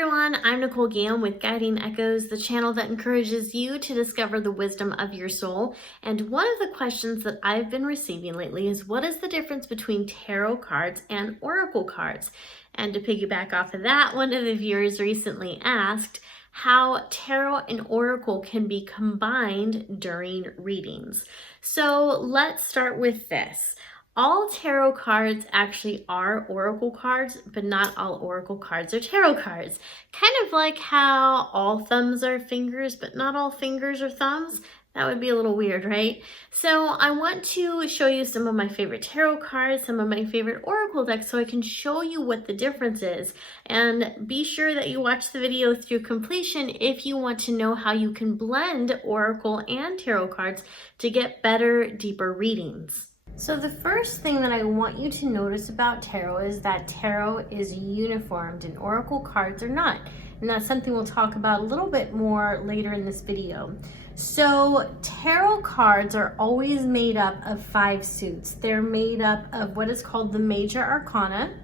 everyone, I'm Nicole Guillaume with Guiding Echoes, the channel that encourages you to discover the wisdom of your soul. And one of the questions that I've been receiving lately is, what is the difference between tarot cards and oracle cards? And to piggyback off of that, one of the viewers recently asked how tarot and oracle can be combined during readings. So let's start with this. All tarot cards actually are oracle cards, but not all oracle cards are tarot cards. Kind of like how all thumbs are fingers, but not all fingers are thumbs. That would be a little weird, right? So I want to show you some of my favorite tarot cards, some of my favorite oracle decks, so I can show you what the difference is. And be sure that you watch the video through completion if you want to know how you can blend oracle and tarot cards to get better, deeper readings. So the first thing that I want you to notice about tarot is that tarot is uniformed and oracle cards are not. And that's something we'll talk about a little bit more later in this video. So tarot cards are always made up of 5 suits. They're made up of what is called the major arcana,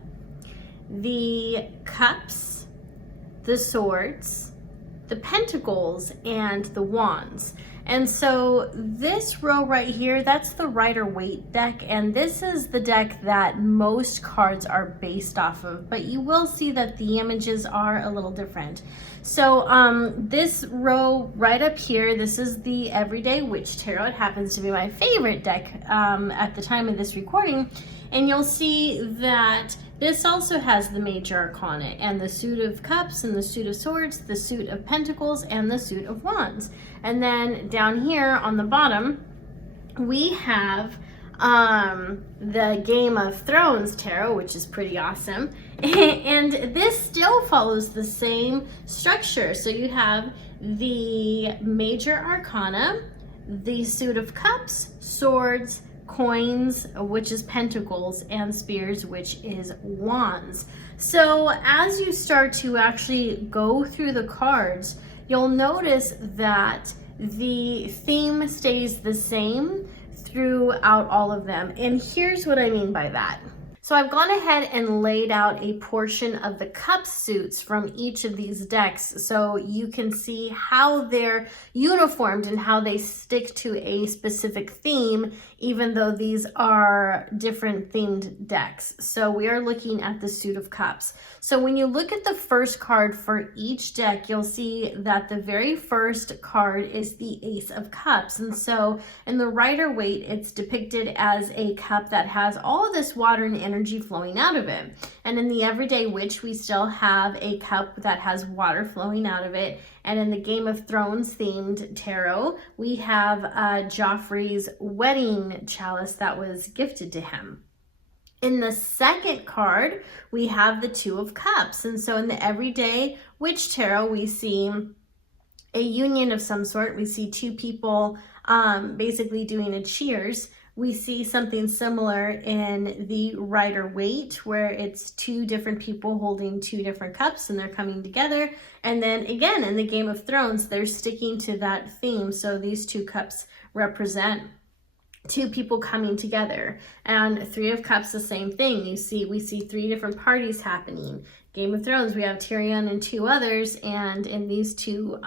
the cups, the swords, the pentacles, and the wands. And so this row right here, that's the Rider-Waite deck, and this is the deck that most cards are based off of, but you will see that the images are a little different. So this row right up here, this is the Everyday Witch Tarot. It happens to be my favorite deck at the time of this recording, and you'll see that this also has the major arcana and the suit of cups and the suit of swords, the suit of pentacles, and the suit of wands. And then down here on the bottom, we have the Game of Thrones tarot, which is pretty awesome. And this still follows the same structure. So you have the major arcana, the suit of cups, swords, coins, which is pentacles, and spears, which is wands. So as you start to actually go through the cards, you'll notice that the theme stays the same throughout all of them. And here's what I mean by that. So I've gone ahead and laid out a portion of the cup suits from each of these decks so you can see how they're uniformed and how they stick to a specific theme, even though these are different themed decks. So we are looking at the suit of cups. So when you look at the first card for each deck, you'll see that the very first card is the Ace of Cups. And so in the Rider-Waite, it's depicted as a cup that has all of this water and energy flowing out of it. And in the Everyday Witch, we still have a cup that has water flowing out of it. And in the Game of Thrones themed tarot, we have Joffrey's wedding chalice that was gifted to him. In the second card, we have the Two of Cups. And so in the Everyday Witch tarot, we see a union of some sort. We see 2 people basically doing a cheers. We see something similar in the Rider-Waite, where it's 2 different people holding 2 different cups and they're coming together. And then again, in the Game of Thrones, they're sticking to that theme. So these 2 cups represent 2 people coming together. And 3 of Cups, the same thing. We see 3 different parties happening. Game of Thrones, we have Tyrion and 2 others. And in these 2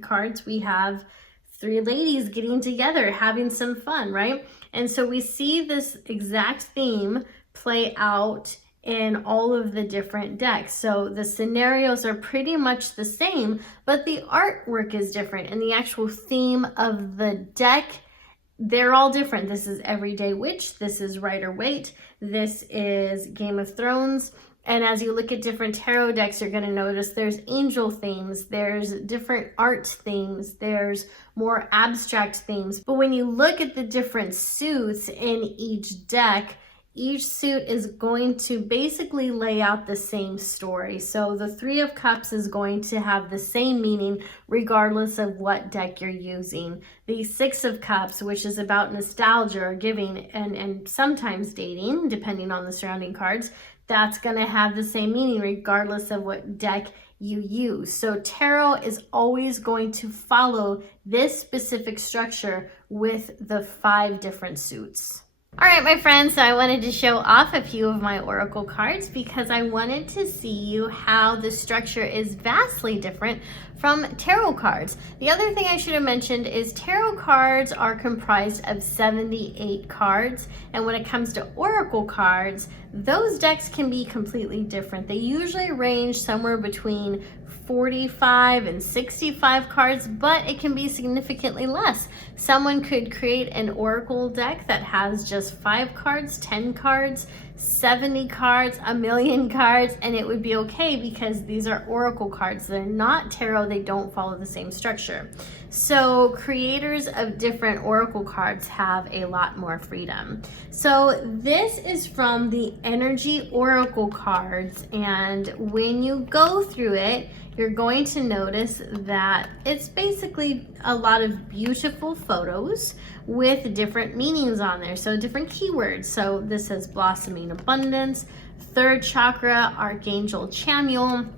cards, we have 3 ladies getting together, having some fun, right? And so we see this exact theme play out in all of the different decks. So the scenarios are pretty much the same, but the artwork is different. And the actual theme of the deck, they're all different. This is Everyday Witch, this is Rider-Waite, this is Game of Thrones. And as you look at different tarot decks, you're going to notice there's angel themes, there's different art themes, there's more abstract themes. But when you look at the different suits in each deck, each suit is going to basically lay out the same story. So the 3 of Cups is going to have the same meaning regardless of what deck you're using. The 6 of Cups, which is about nostalgia or giving and sometimes dating, depending on the surrounding cards, that's going to have the same meaning regardless of what deck you use. So tarot is always going to follow this specific structure with the 5 different suits. All right, my friends, so I wanted to show off a few of my oracle cards because I wanted to see you how the structure is vastly different from tarot cards. The other thing I should have mentioned is tarot cards are comprised of 78 cards, and when it comes to oracle cards, those decks can be completely different. They usually range somewhere between 45 and 65 cards, but it can be significantly less. Someone could create an oracle deck that has just 5 cards, 10 cards, 70 cards, 1,000,000 cards, and it would be okay because these are oracle cards. They're not tarot, they don't follow the same structure. So creators of different oracle cards have a lot more freedom. So this is from the Energy Oracle cards, and when you go through it, you're going to notice that it's basically a lot of beautiful photos with different meanings on there, so different keywords. So this says blossoming abundance, third chakra, Archangel Chamuel,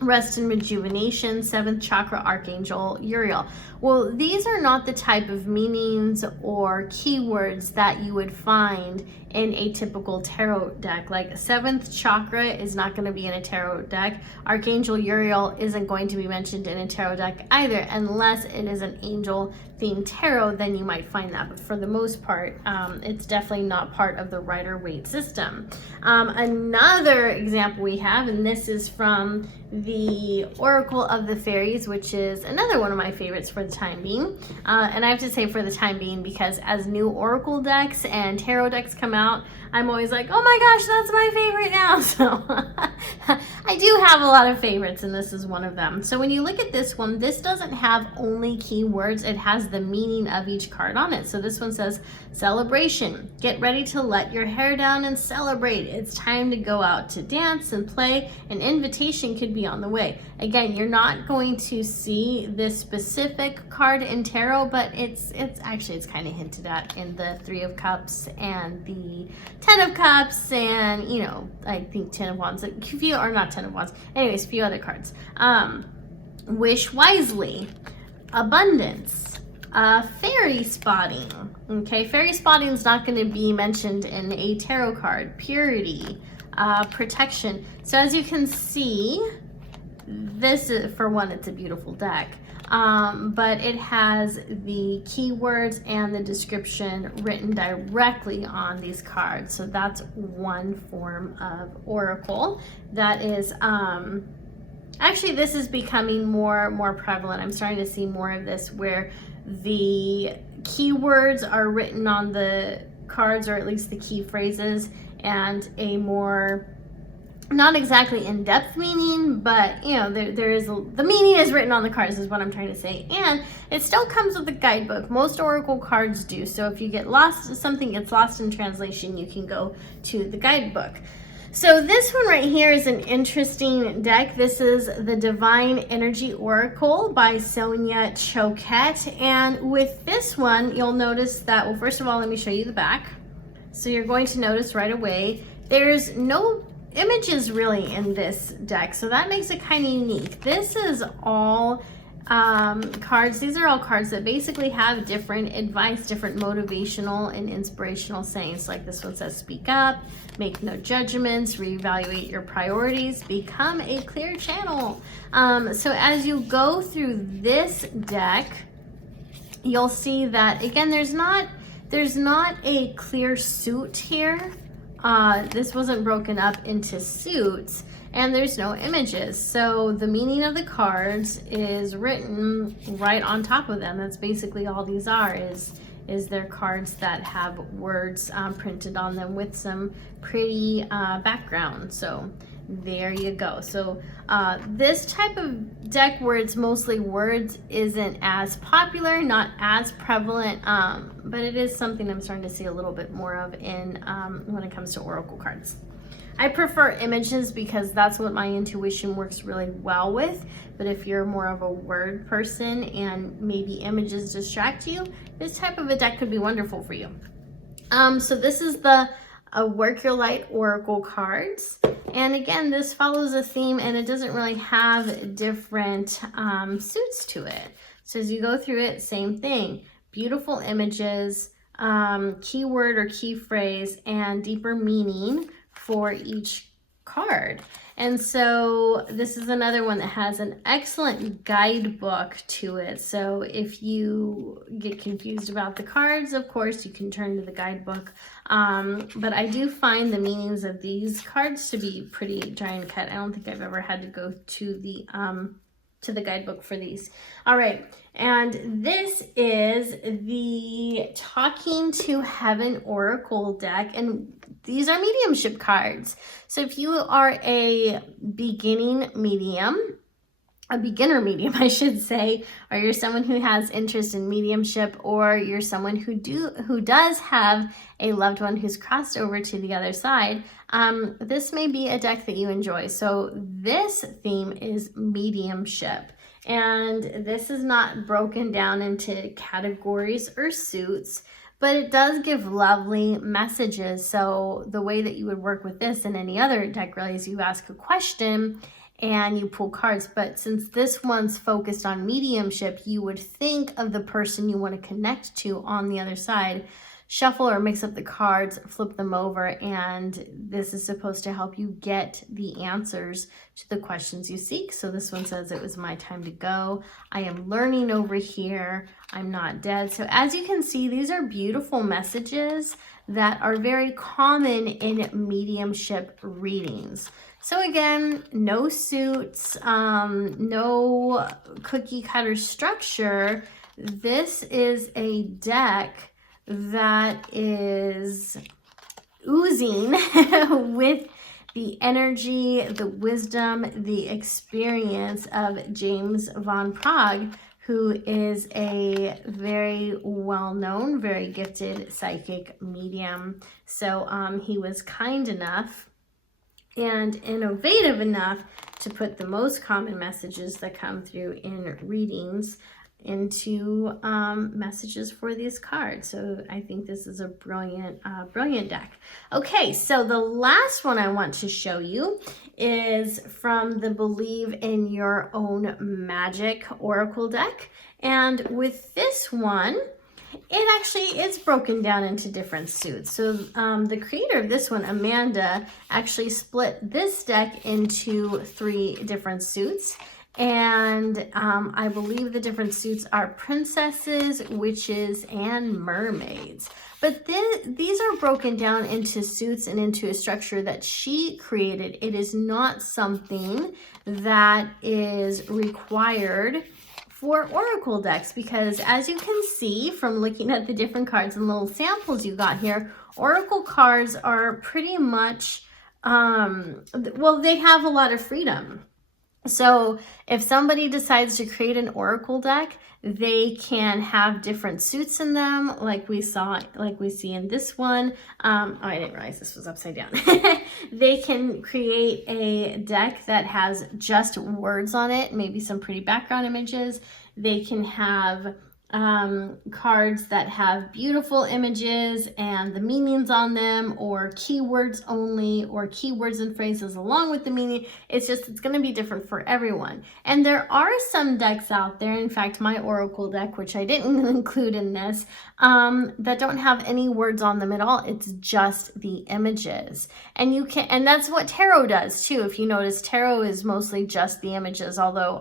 rest and rejuvenation, seventh chakra, Archangel Uriel. Well, these are not the type of meanings or keywords that you would find in a typical tarot deck. Like seventh chakra is not going to be in a tarot deck. Archangel Uriel isn't going to be mentioned in a tarot deck either, unless it is an angel themed tarot, then you might find that. But for the most part, it's definitely not part of the Rider-Waite system. Another example we have, and this is from the Oracle of the Fairies, which is another one of my favorites for the time being. And I have to say for the time being because as new Oracle decks and tarot decks come out, I'm always like, oh my gosh, that's my favorite now. So I do have a lot of favorites, and this is one of them. So when you look at this one, this doesn't have only keywords, it has the meaning of each card on it. So this one says celebration, get ready to let your hair down and celebrate. It's time to go out to dance and play. An invitation could be on the way. Again, you're not going to see this specific card in tarot, but it's kind of hinted at in the Three of Cups and the Ten of Cups, and I think Ten of Wands, a few, or not Ten of Wands, anyways, a few other cards. Wish wisely, abundance, fairy spotting. Okay, fairy spotting is not going to be mentioned in a tarot card. Purity, protection. So as you can see, this is, for one, it's a beautiful deck. But it has the keywords and the description written directly on these cards. So that's one form of oracle that is, actually this is becoming more prevalent. I'm starting to see more of this where the keywords are written on the cards, or at least the key phrases, and a more, not exactly in-depth meaning, but there is the meaning is written on the cards is what I'm trying to say, and it still comes with a guidebook. Most oracle cards do. So if you get lost, something gets lost in translation, you can go to the guidebook. So this one right here is an interesting deck. This is the Divine Energy Oracle by Sonia Choquette, and with this one you'll notice that, well, first of all, let me show you the back. So you're going to notice right away there's no images really in this deck, so that makes it kind of unique. This is all cards. These are all cards that basically have different advice, different motivational and inspirational sayings. Like this one says, speak up, make no judgments, reevaluate your priorities, become a clear channel. So as you go through this deck, you'll see that again there's not a clear suit here. This wasn't broken up into suits, and there's no images. So the meaning of the cards is written right on top of them. That's basically all these are, is they're cards that have words printed on them with some pretty background. So there you go. So this type of deck where it's mostly words isn't as popular, not as prevalent, but it is something I'm starting to see a little bit more of in when it comes to oracle cards. I prefer images because that's what my intuition works really well with, but if you're more of a word person and maybe images distract you, this type of a deck could be wonderful for you. So this is the Work Your Light Oracle cards. And again, this follows a theme and it doesn't really have different suits to it. So as you go through it, same thing. Beautiful images, keyword or key phrase and deeper meaning for each card. And so this is another one that has an excellent guidebook to it. So if you get confused about the cards, of course, you can turn to the guidebook. But I do find the meanings of these cards to be pretty dry and cut. I don't think I've ever had to go to the guidebook for these. All right, and this is the Talking to Heaven Oracle deck, and these are mediumship cards. So if you are a beginner medium, I should say, or you're someone who has interest in mediumship, or you're someone who does have a loved one who's crossed over to the other side, this may be a deck that you enjoy. So this theme is mediumship, and this is not broken down into categories or suits, but it does give lovely messages. So the way that you would work with this and any other deck really is you ask a question and you pull cards. But since this one's focused on mediumship, you would think of the person you want to connect to on the other side, shuffle or mix up the cards, flip them over, and this is supposed to help you get the answers to the questions you seek. So this one says, it was my time to go. I am learning over here. I'm not dead. So as you can see, these are beautiful messages that are very common in mediumship readings. So again, no suits, no cookie cutter structure. This is a deck that is oozing with the energy, the wisdom, the experience of James Van Praagh, who is a very well-known, very gifted psychic medium. So he was kind enough and innovative enough to put the most common messages that come through in readings into messages for these cards. So I think this is a brilliant deck. Okay, so the last one I want to show you is from the Believe in Your Own Magic Oracle deck. And with this one, it actually is broken down into different suits. So the creator of this one, Amanda, actually split this deck into 3 different suits. And I believe the different suits are princesses, witches, and mermaids. But these are broken down into suits and into a structure that she created. It is not something that is required for oracle decks, because as you can see from looking at the different cards and little samples you got here, oracle cards are pretty much, well, they have a lot of freedom. So if somebody decides to create an oracle deck, they can have different suits in them, like we see in this one. Oh, I didn't realize this was upside down. They can create a deck that has just words on it, maybe some pretty background images. They can have cards that have beautiful images and the meanings on them, or keywords only, or keywords and phrases along with the meaning. It's going to be different for everyone. And there are some decks out there, in fact my oracle deck, which I didn't include in this, that don't have any words on them at all. It's just the images. And that's what tarot does too. If you notice, tarot is mostly just the images, although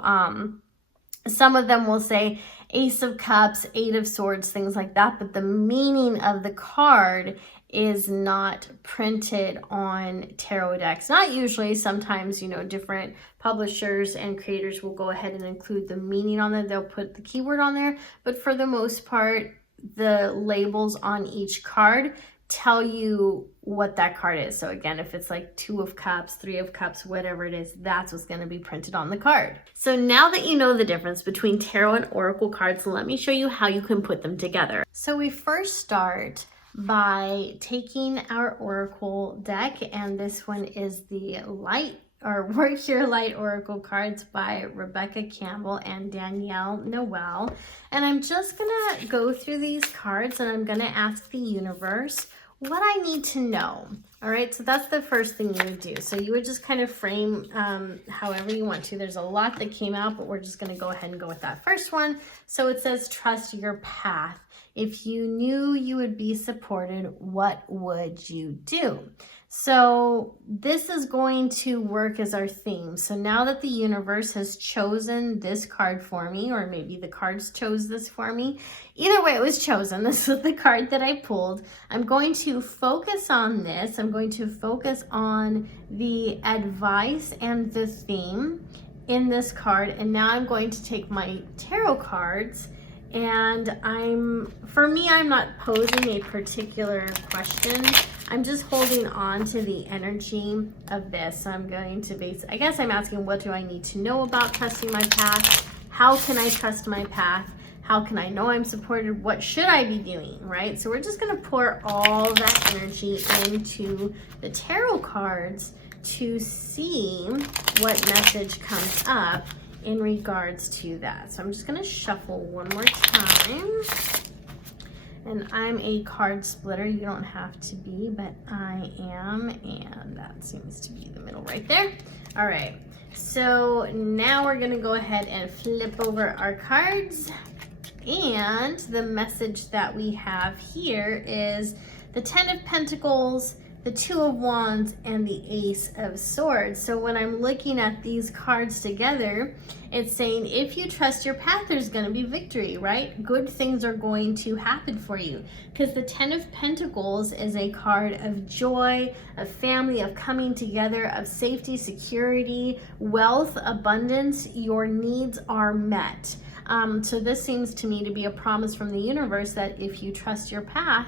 some of them will say Ace of Cups, 8 of Swords, things like that, but the meaning of the card is not printed on tarot decks. Not usually. Sometimes, different publishers and creators will go ahead and include the meaning on there. They'll put the keyword on there, but for the most part, the labels on each card tell you what that card is. So again, if it's like 2 of Cups, 3 of Cups, whatever it is, that's what's going to be printed on the card. So now that you know the difference between tarot and oracle cards, let me show you how you can put them together. So we first start by taking our oracle deck, and this one is the Work Your Light Oracle cards by Rebecca Campbell and Danielle Noel. And I'm just going to go through these cards and I'm going to ask the universe what I need to know. All right, so that's the first thing you would do. So you would just kind of frame however you want to. There's a lot that came out, but we're just going to go ahead and go with that first one. So it says, trust your path. If you knew you would be supported, what would you do? So this is going to work as our theme. So now that the universe has chosen this card for me, or maybe the cards chose this for me, either way it was chosen. This is the card that I pulled. I'm going to focus on this. I'm going to focus on the advice and the theme in this card. And now I'm going to take my tarot cards, and for me, I'm not posing a particular question. I'm just holding on to the energy of this. So I'm going to I guess I'm asking, what do I need to know about trusting my path? How can I trust my path? How can I know I'm supported? What should I be doing, right? So we're just gonna pour all that energy into the tarot cards to see what message comes up in regards to that. So I'm just gonna shuffle one more time. And I'm a card splitter. You don't have to be, but I am. And that seems to be the middle right there. All right, so now we're gonna go ahead and flip over our cards. And the message that we have here is the 10 of Pentacles, the 2 of Wands, and the Ace of Swords. So when I'm looking at these cards together, it's saying if you trust your path, there's going to be victory, right? Good things are going to happen for you. Because the 10 of Pentacles is a card of joy, of family, of coming together, of safety, security, wealth, abundance. Your needs are met. So this seems to me to be a promise from the universe that if you trust your path,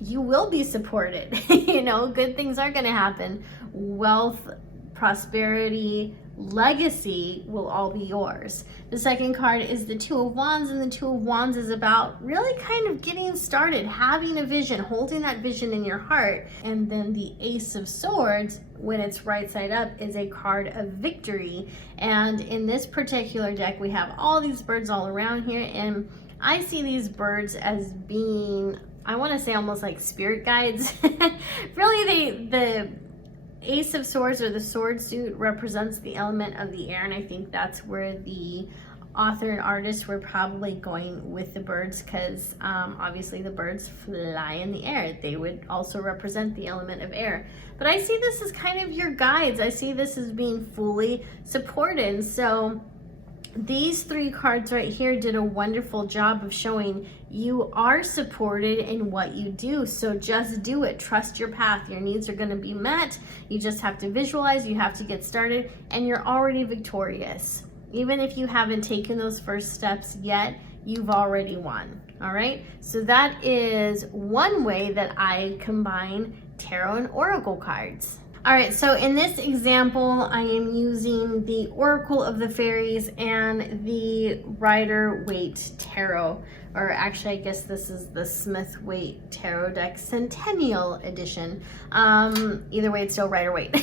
you will be supported. You know, good things are going to happen. Wealth, prosperity, legacy will all be yours. The second card is the 2 of Wands, and the 2 of Wands is about really kind of getting started, having a vision, holding that vision in your heart. And then the Ace of Swords, when it's right side up, is a card of victory. And in this particular deck, we have all these birds all around here, and I see these birds as being, I want to say, almost like spirit guides. Really, the Ace of Swords, or the sword suit, represents the element of the air, and I think that's where the author and artist were probably going with the birds, because obviously the birds fly in the air. They would also represent the element of air. But I see this as kind of your guides. I see this as being fully supported. So these 3 cards right here did a wonderful job of showing you are supported in what you do. So just do it. Trust your path. Your needs are going to be met. You just have to visualize. You have to get started, and you're already victorious. Even if you haven't taken those first steps yet, you've already won. All right. So that is one way that I combine tarot and oracle cards. All right, so in this example, I am using the Oracle of the Fairies and the Rider-Waite Tarot, or actually, I guess this is the Smith-Waite Tarot deck Centennial Edition. Either way, it's still Rider-Waite.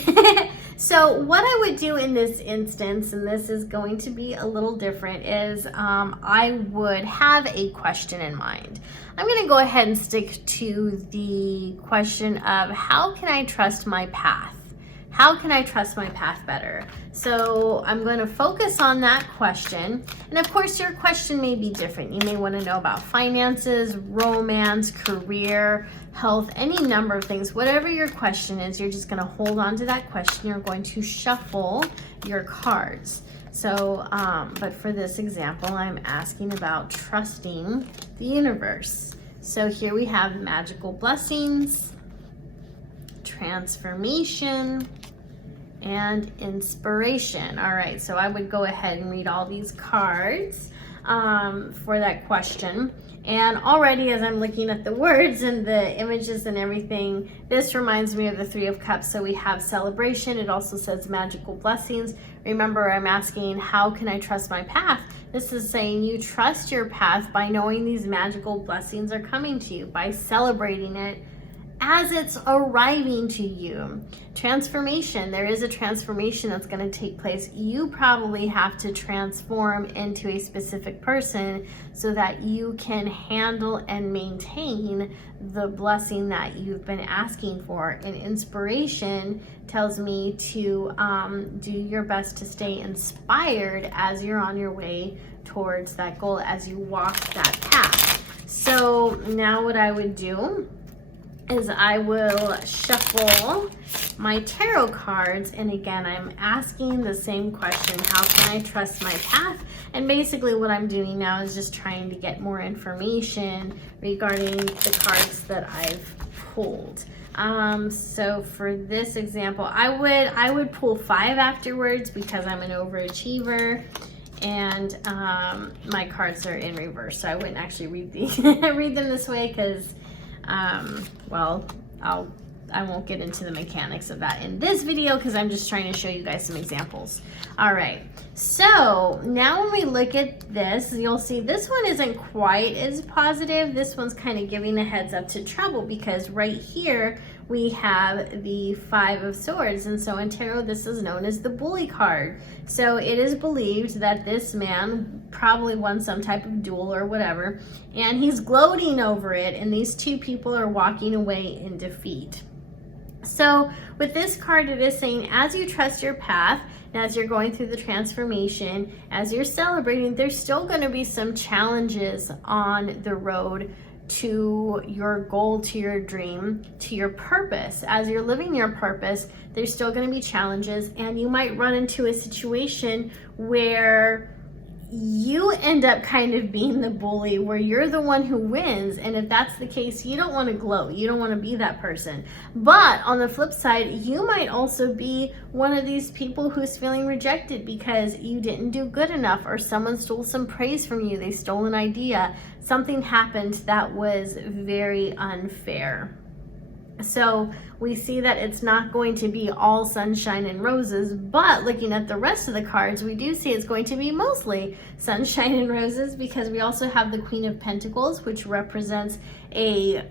So what I would do in this instance, and this is going to be a little different, is I would have a question in mind. I'm going to go ahead and stick to the question of how can I trust my path? How can I trust my path better? So I'm going to focus on that question. And of course, your question may be different. You may want to know about finances, romance, career, health, any number of things. Whatever your question is, you're just going to hold on to that question. You're going to shuffle your cards. So, but for this example, I'm asking about trusting the universe. So here we have magical blessings, transformation, and inspiration. All right, so I would go ahead and read all these cards for that question. And already, as I'm looking at the words and the images and everything, this reminds me of the 3 of Cups. So we have celebration. It also says magical blessings. Remember, I'm asking, how can I trust my path? This is saying you trust your path by knowing these magical blessings are coming to you, by celebrating it as it's arriving to you. Transformation, there is a transformation that's going to take place. You probably have to transform into a specific person so that you can handle and maintain the blessing that you've been asking for. And inspiration tells me to do your best to stay inspired as you're on your way towards that goal, as you walk that path. So now what I would do is I will shuffle my tarot cards, and again I'm asking the same question: how can I trust my path? And basically what I'm doing now is just trying to get more information regarding the cards that I've pulled. So for this example, I would pull 5 afterwards because I'm an overachiever, and my cards are in reverse, so I wouldn't actually read them this way because well, I won't get into the mechanics of that in this video because I'm just trying to show you guys some examples. All right, so now when we look at this, you'll see this one isn't quite as positive. This one's kind of giving a heads up to trouble because right here we have the 5 of Swords, and so in tarot this is known as the bully card. So it is believed that this man probably won some type of duel or whatever, and he's gloating over it, and these 2 people are walking away in defeat. So with this card, it is saying as you trust your path, and as you're going through the transformation, as you're celebrating, there's still going to be some challenges on the road to your goal, to your dream, to your purpose. As you're living your purpose, there's still going to be challenges, and you might run into a situation where you end up kind of being the bully, where you're the one who wins. And if that's the case, you don't want to gloat, you don't want to be that person. But on the flip side, you might also be one of these people who's feeling rejected because you didn't do good enough, or someone stole some praise from you, they stole an idea, something happened that was very unfair. So we see that it's not going to be all sunshine and roses, but looking at the rest of the cards, we do see it's going to be mostly sunshine and roses, because we also have the Queen of Pentacles, which represents a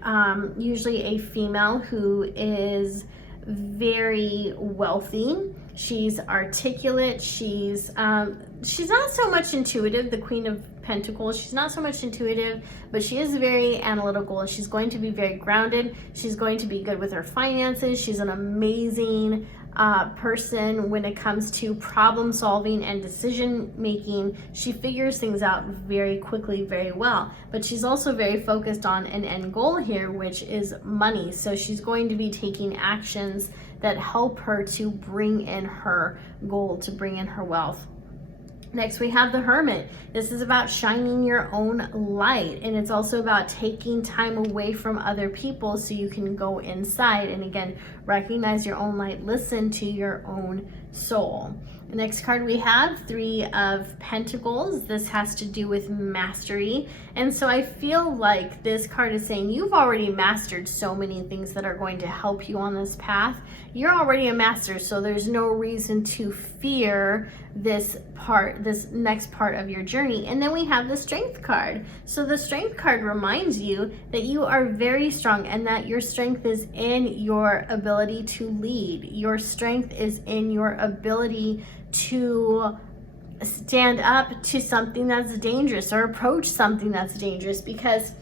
usually a female who is very wealthy. She's articulate. She's not so much intuitive. The Queen of Pentacles, she's not so much intuitive, but she is very analytical. She's going to be very grounded. She's going to be good with her finances. She's an amazing person when it comes to problem solving and decision making. She figures things out very quickly, very well, but she's also very focused on an end goal here, which is money. So she's going to be taking actions that help her to bring in her goal, to bring in her wealth. Next, we have the Hermit. This is about shining your own light, and it's also about taking time away from other people so you can go inside and again recognize your own light, listen to your own soul. The next card we have, 3 of Pentacles. This has to do with mastery, and so I feel like this card is saying you've already mastered so many things that are going to help you on this path. You're already a master, so there's no reason to fear this next part of your journey. And then we have the Strength card. So the Strength card reminds you that you are very strong, and that your strength is in your ability to lead. Your strength is in your ability to stand up to something that's dangerous, or approach something that's dangerous, because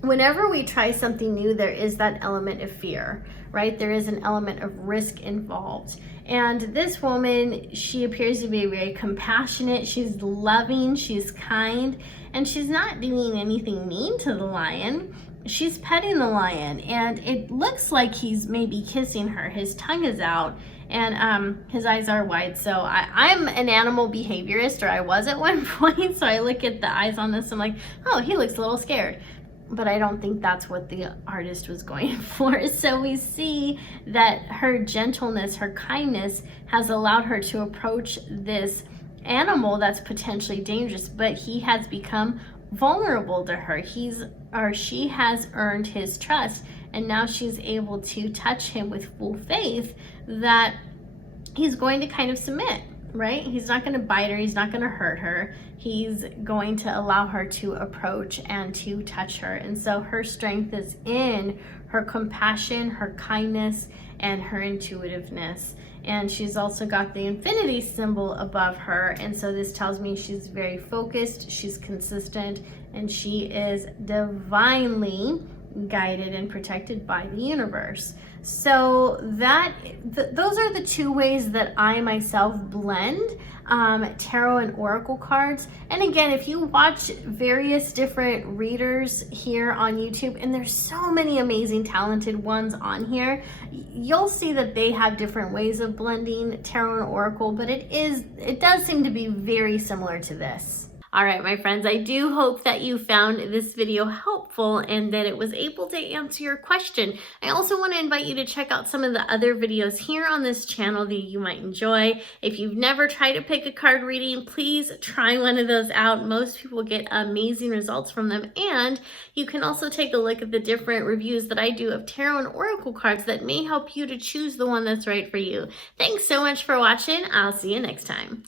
whenever we try something new, there is that element of fear, right? There is an element of risk involved. And this woman, she appears to be very compassionate. She's loving, she's kind, and she's not doing anything mean to the lion. She's petting the lion, and it looks like he's maybe kissing her. His tongue is out, and his eyes are wide. So I'm an animal behaviorist, or I was at one point. So I look at the eyes on this, I'm like, oh, he looks a little scared. But I don't think that's what the artist was going for. So we see that her gentleness, her kindness has allowed her to approach this animal that's potentially dangerous, but he has become vulnerable to her. She has earned his trust, and now she's able to touch him with full faith that he's going to kind of submit, right? He's not going to bite her. He's not going to hurt her. He's going to allow her to approach and to touch her. And so her strength is in her compassion, her kindness, and her intuitiveness. And she's also got the infinity symbol above her. And so this tells me she's very focused, she's consistent, and she is divinely guided and protected by the universe. So those are the two ways that I myself blend tarot and oracle cards. And again, if you watch various different readers here on YouTube, and there's so many amazing talented ones on here, you'll see that they have different ways of blending tarot and oracle, but it does seem to be very similar to this. All right, my friends, I do hope that you found this video helpful and that it was able to answer your question. I also want to invite you to check out some of the other videos here on this channel that you might enjoy. If you've never tried to pick a card reading, please try one of those out. Most people get amazing results from them. And you can also take a look at the different reviews that I do of tarot and oracle cards that may help you to choose the one that's right for you. Thanks so much for watching. I'll see you next time.